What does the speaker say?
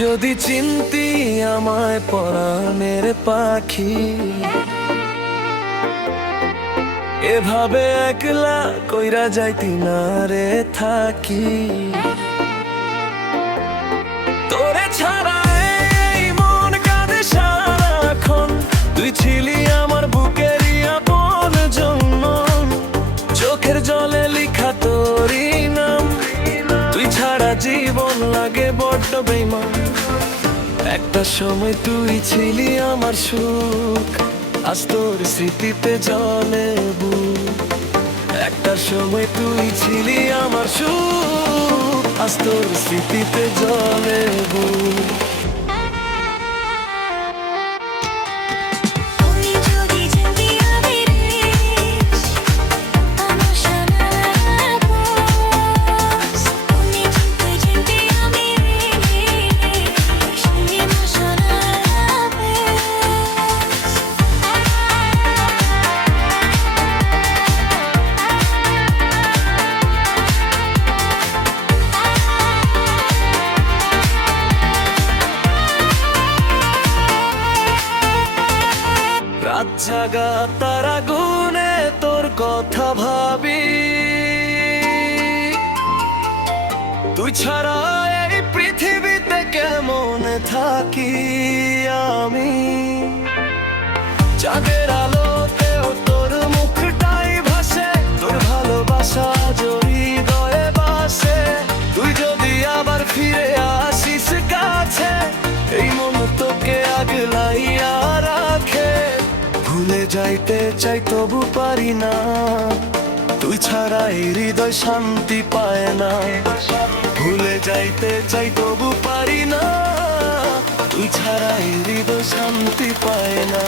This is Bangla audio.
যদি চিনতি আমায় পরাণের পাখি, এভাবে একলা কইরা যাইতি না রে থাকি। তোরে ছাড়া এই মন কাঁদে সারাক্ষণ, তুই ছিলি আমার বুকেরই আপন জন্য। চোখের জলে লিখা তোরই নাম, তুই ছাড়া জীবন লাগে বড্ড বেইমান। একটা সময় তুই ছিলি আমার সুখ, আজ তোর স্মৃতিতে জলে বুক। একটা সময় তুই ছিলি আমার সুখ, আজ তোর স্মৃতিতে জলে বুক। রাত জাগা তারা গুনে তোর কথা ভাবি, তুই ছাড়া এই পৃথিবীতে কেমন থাকি আমি। চাঁদের আলোতেও তোর মুখটাই ভাসে, তোর ভালোবাসা হৃদয়ে বাসে। তুই যদি আবার ফিরে আসিস কাছে, এই মন তোকে আগলাইয়া রাখে। ভুলে যাইতে চাই তবু পারি না, তুই ছাড়া এই হৃদয় শান্তি পায় না। ভুলে যাইতে চাই তবু পারি না, তুই ছাড়া এই হৃদয় শান্তি পায় না।